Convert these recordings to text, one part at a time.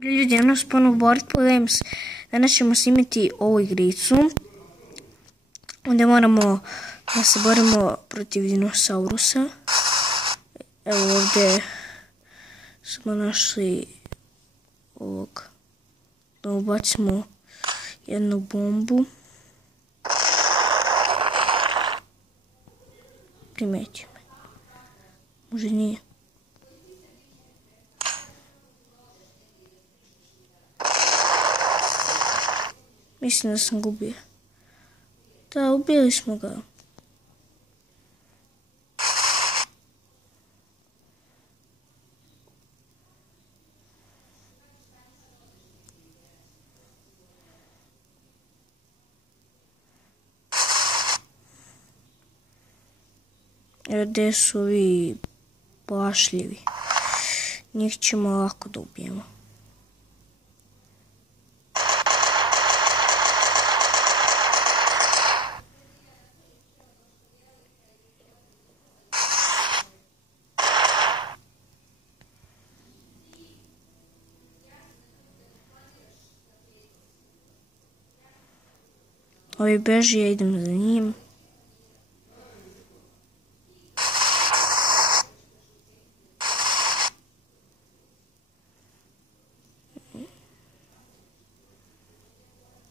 Ljudi, ja nas ponovo Board Games. Danas ćemo snimiti ovu igricu. Onda moramo da se borimo protiv dinosaurusa. Evo ovdje smo našli ovog. Da ubacimo jednu bombu. Primeti me. Može nije. Mislim da sam ga ubio. Da, ubili smo ga. Evo gdje su ovi plašljivi. Njih ćemo lako da ubijemo. Ovi beži, ja idem za njim.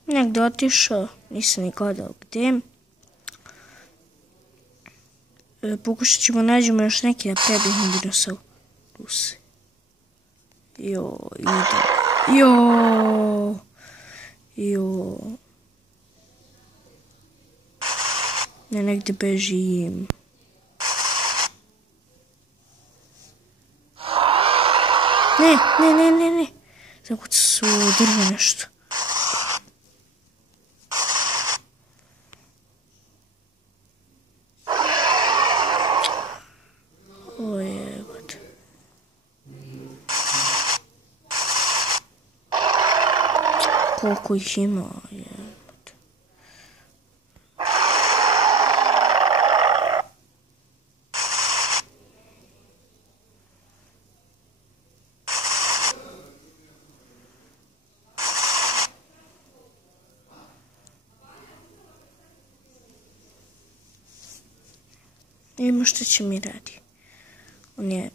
Negdje otišao, nisam ni gledao gdje. Pokušat ćemo nađemo još neki da prebihnu dinosauruse. Ja negdje bežim. Ne. Zakuca su drve nešto. O jebate. Koliko ih ima, jebate. Vidimo što će mi radi. On je...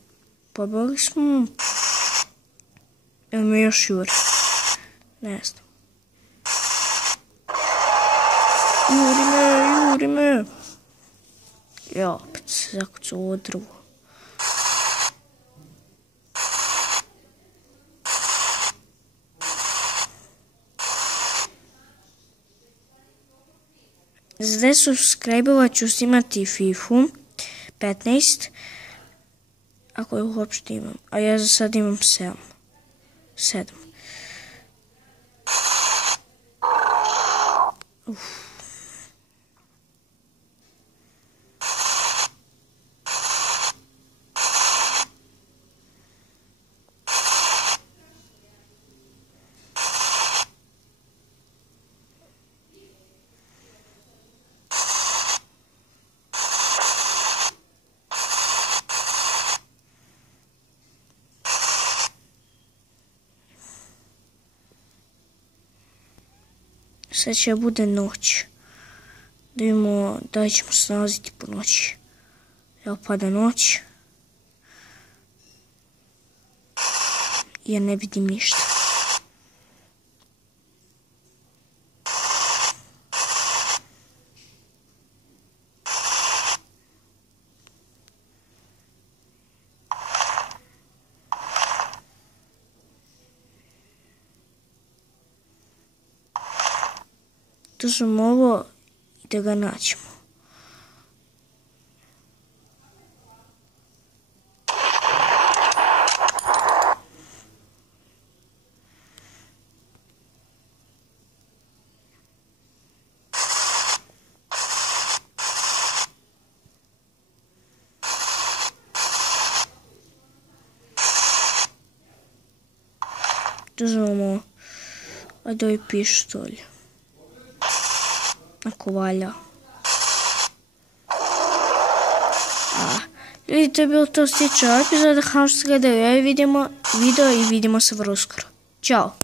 Pobili smo... Evo me još juri. Ne znam. Juri me. Ja, opet se zakucao u ovo drvo. Za 10 subscribe-ova ću snimati FIFA 15. Ako je uopšte imam. A ja za sad imam 7. Sad će bude noć. Da vidimo da li ćemo se nalaziti po noći. Evo pada noć. Ja ne vidim ništa. Uzmemo ovo i da ga nađemo. Uzmemo ovaj pištolj. Ako valja. Vidite, bilo to stiče epizoda, kao što se gledaju, vidimo video i vidimo se vrlo uskoro. Ćao!